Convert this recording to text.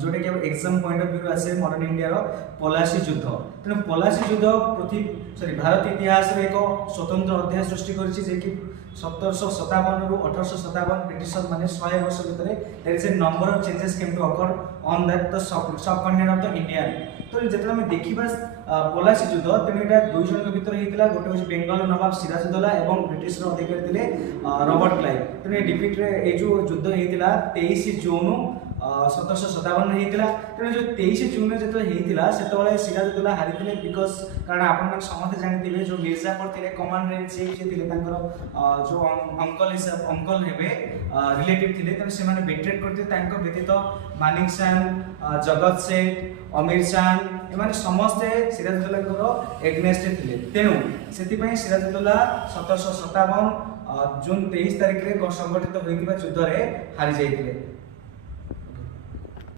जोटा कि exam point of view आसे मॉडर्न इंडिया रो पलासी युद्ध तेणु पलासी युद्ध पृथ्वी भारत इतिहास रे एक स्वतंत्र अध्याय सृष्टि करिछि जे कि 1757 रु 1857 ब्रिटिशर माने 100 वर्ष भितर there is a number of changes came to occur on that the subcontinent of the India. तो जेतला हम देखिबा पलासी युद्ध तेणु एटा दुई जन के भितर हेतिला गोटे होछि बेंगल नवाब सिराजुद्दौला एवं ब्रिटिश रो अधिकारी थिले रॉबर्ट क्लाइव। तेणु डिफीट रे ए जो युद्ध हेतिला 23 जून 1757 हेतिला। तेणु जो 23 जून जेतले हेतिला सेतबेले सिराजुद्दौला हारिथिले बिकॉज कारण आपण मन समस्त जानिथिबे जो मिर्जापुर थिले कमांडर इन चीफ जे थिले तांकर जो अंकल हेबे रिलेटिव थिले तेणु से माने बेट्रेड करते तांको व्यतीत मानिक खान जगत सेठ अमीर खान एमाने समस्त सिराजुद्दौला एग्नेस्ट थिले। तेणु सेति पई सिराजुद्दौला 1757 जून 23 तारिख रे संगठित होइतिबा युद्ध रे हारि जाइतिले।